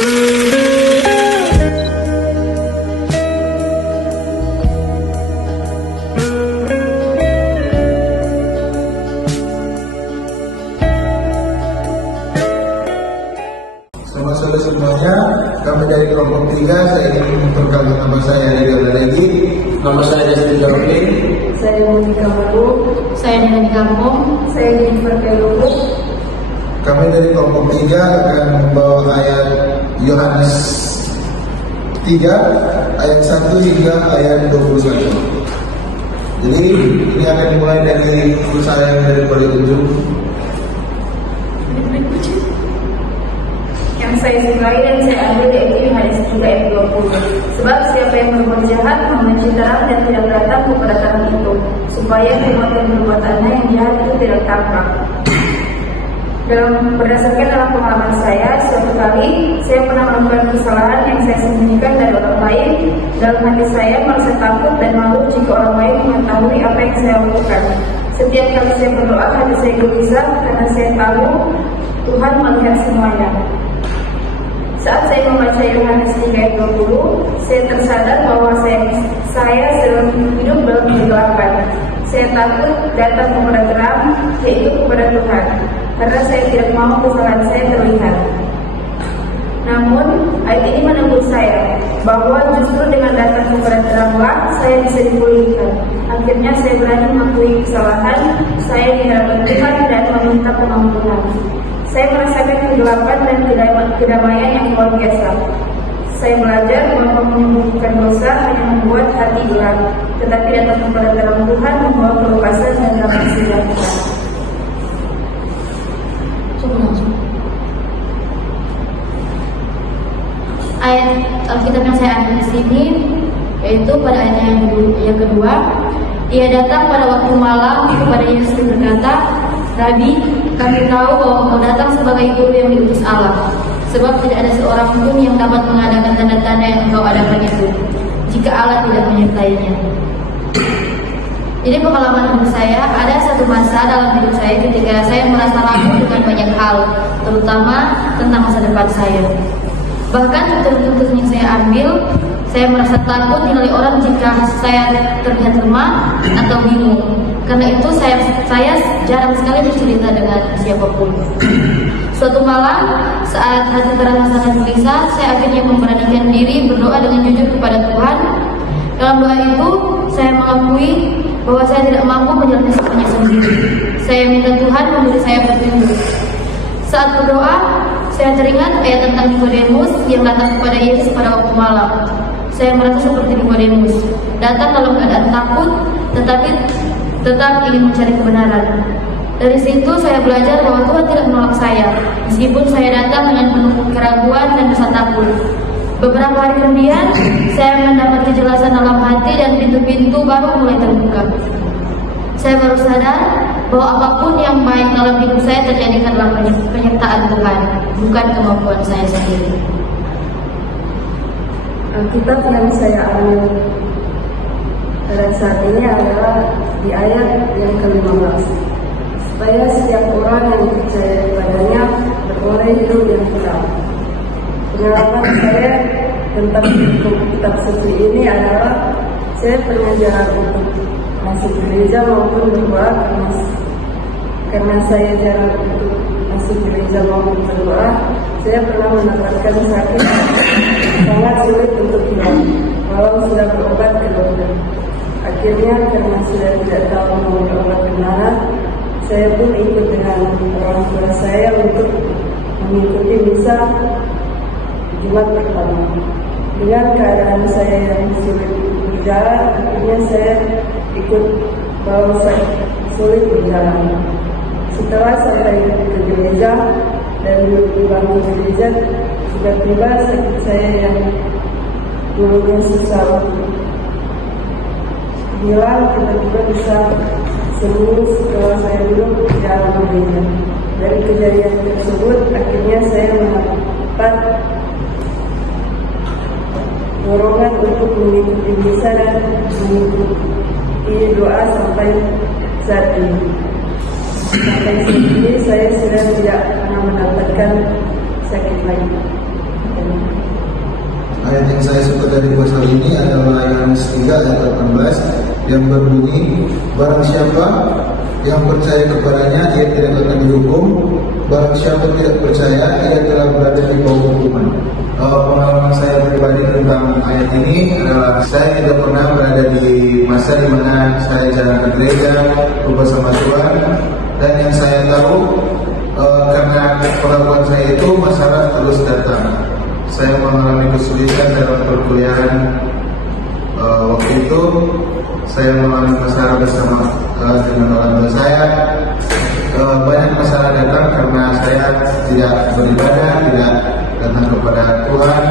Selamat sore semuanya, kami dari kelompok 3, saya ingin memperkenalkan nama saya Ridwan lagi. Nama saya Justin Darwin. Saya Monika Malu. Saya dari kampung. Saya Jennifer Peluku. Kami dari kelompok 3 akan membawa ayat Yohanes 3 ayat 1 hingga ayat 21. Jadi ini akan dimulai dari buku saya yang dari paling ujung. Yang saya sukai dan saya ambil yaitu Yohanes 3 ayat 20. Sebab siapa yang berbuat jahat membenci terang dan tidak datang kepada terang itu, supaya perbuatan-perbuatannya yang jahat itu tidak tampak. Berdasarkan dalam pengalaman saya, suatu kali saya pernah melakukan kesalahan yang saya sembunyikan dari orang lain. Dalam hati saya merasa takut dan malu jika orang lain mengetahui apa yang saya lakukan. Setiap kali saya berdoa, hati saya gelisah karena saya tahu Tuhan melihat semuanya. Saat saya membaca Yohanes 3 ayat 20, saya tersadar bahwa saya sedang hidup dalam kegelapan. Saya takut datang kepada terang, yaitu kepada Tuhan, karena saya tidak mau kesalahan saya terlihat. Namun, ayat ini menegur saya bahwa justru dengan datang kepada teranglah saya bisa dipulihkan. Akhirnya saya berani mengakui kesalahan saya di hadapan Tuhan dan meminta pengampunan. Saya merasakan kegelapan dan kedamaian yang luar biasa. Saya belajar bahwa menyembunyikan dosa hanya membuat hati gelap, tetapi datang kepada terang Tuhan membawa keluasan dan damai sejahtera. Ayat Alkitab yang saya ambil di sini yaitu pada ayat yang kedua, ia datang pada waktu malam kepada Yesus berkata, Rabi, kami tahu bahwa engkau datang sebagai guru yang diutus Allah, sebab tidak ada seorang pun yang dapat mengadakan tanda-tanda yang engkau adakan itu, jika Allah tidak menyertainya. Jadi pengalaman hidup saya, ada satu masa dalam hidup saya ketika saya merasa ragu dengan banyak hal, terutama tentang masa depan saya. Bahkan keputusan yang saya ambil, saya merasa takut dinilai orang jika saya terlihat lemah atau bingung. Karena itu saya jarang sekali bercerita dengan siapapun. Suatu malam, saat hati terasa sangat gelisah, saya akhirnya memberanikan diri berdoa dengan jujur kepada Tuhan. Dalam doa itu, saya mengakui bahwa saya tidak mampu menjalani semuanya sendiri. Saya minta Tuhan memberi saya petunjuk. Saat berdoa, saya teringat ayat tentang Nikodemus yang datang kepada Yesus pada waktu malam. Saya merasa seperti Nikodemus, datang dalam keadaan takut, tetapi tetap ingin mencari kebenaran. Dari situ saya belajar bahwa Tuhan tidak menolak saya, meskipun saya datang dengan penuh keraguan dan rasa takut. Beberapa hari kemudian, saya mendapat kejelasan dalam hati dan pintu-pintu baru mulai terbuka. Saya baru sadar bahwa apapun yang baik dalam hidup saya terjadi karena penyertaan Tuhan, bukan kemampuan saya sendiri. Alkitab yang saya ambil pada saat ini adalah di ayat yang ke-15, supaya setiap orang yang percaya kepadanya beroleh hidup yang kekal. Pengalaman saya tentang kitab suci ini adalah saya pernah jarang untuk masuk gereja maupun berdoa karena saya jarang untuk masuk gereja maupun berdoa. Saya pernah mendapatkan sakit sangat sulit untuk hilang, walau sudah berobat ke dokter. Akhirnya karena sudah tidak tahu mau berobat kemana, saya pun ikut dengan orang tua saya untuk mengikuti misa Jumat pertama. Dengan keadaan saya yang sulit berjalan, akhirnya saya ikut walau saya sulit berjalan. Setelah sampai ke gereja dan di bangku gereja, sudah tiba sakit saya yang dulunya susah untuk hilang, tiba-tiba bisa sembuh setelah saya duduk di dalam gereja. Dari kejadian tersebut, akhirnya saya mendapat dorongan untuk mengikuti misa dan mengikuti doa sampai saat ini. Sampai saat ini saya sudah tidak pernah mendapatkan sakit lagi. ayat yang saya suka dari pasal ini adalah Yohanes 3 ayat 18 yang berbunyi, barang siapa yang percaya kepadanya ia tidak akan dihukum, barang siapa tidak percaya ia telah berada di bawah hukuman. Pengalaman saya pribadi tentang ayat ini adalah saya tidak pernah berada di masa di mana saya jarang ke gereja bersama Tuhan, dan yang saya tahu karena perlakuan saya itu masalah terus datang. Saya mengalami kesulitan dalam perkuliahan. Waktu itu saya mengalami masalah bersama dengan orang tua saya. Banyak masalah datang karena saya tidak beribadah, tidak datang kepada Tuhan.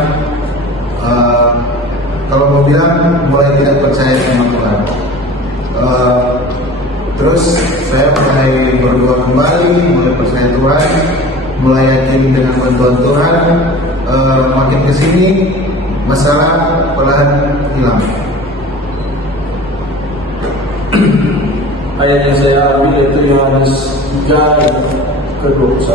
Kalau mau bilang mulai tidak percaya sama Tuhan. Terus saya mulai berdoa kembali, mulai percaya Tuhan, mulai yakin dengan bantuan Tuhan. Makin kesini masalah perlahan hilang. Ayat yang saya ambil itu Yohanes 3 ke 21.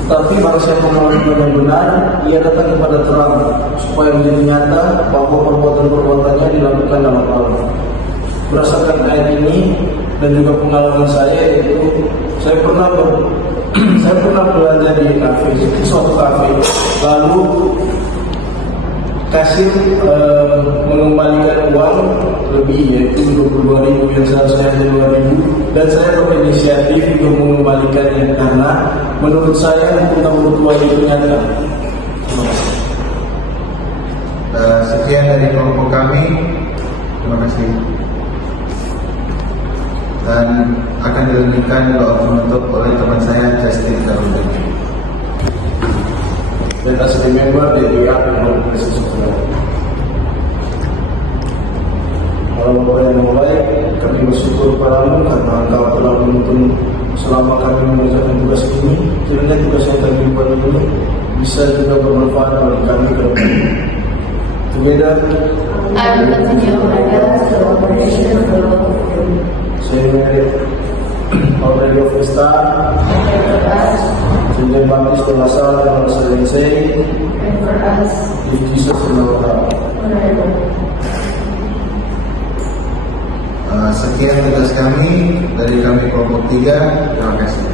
Tetapi barang siapa mengalami yang benar, ia datang kepada terang, supaya menjadi nyata bahwa perbuatan-perbuatannya dilakukan dalam Allah. Berdasarkan ayat ini dan juga pengalaman saya, itu saya pernah belanja di kafe, di suatu kafe, lalu kasir mengembalikan uang lebih, yaitu 22.000 yang seharusnya 2.000, dan saya berinisiatif untuk mengembalikannya karena menurut saya hutang tua itu nyata. Sekian dari kelompok kami, terima kasih. Dan akan dilanjutkan doa penutup oleh teman saya Justin Darwin. Let us remember that we are in the presence of God. Allah Bapa yang baik, kami bersyukur padamu karena Engkau telah menuntun selama kami mengerjakan tugas ini. Kiranya tugas yang kami buat ini bisa juga bermanfaat bagi kami ke depan. Together, I will continue my best to operation of the Lord. saya mengirim Already of the Star, Saint Baptist de la Salle de la Salle, And for us, in Jesus in our heart. forever. Sekian tugas kami dari kami kelompok 3. Terima kasih.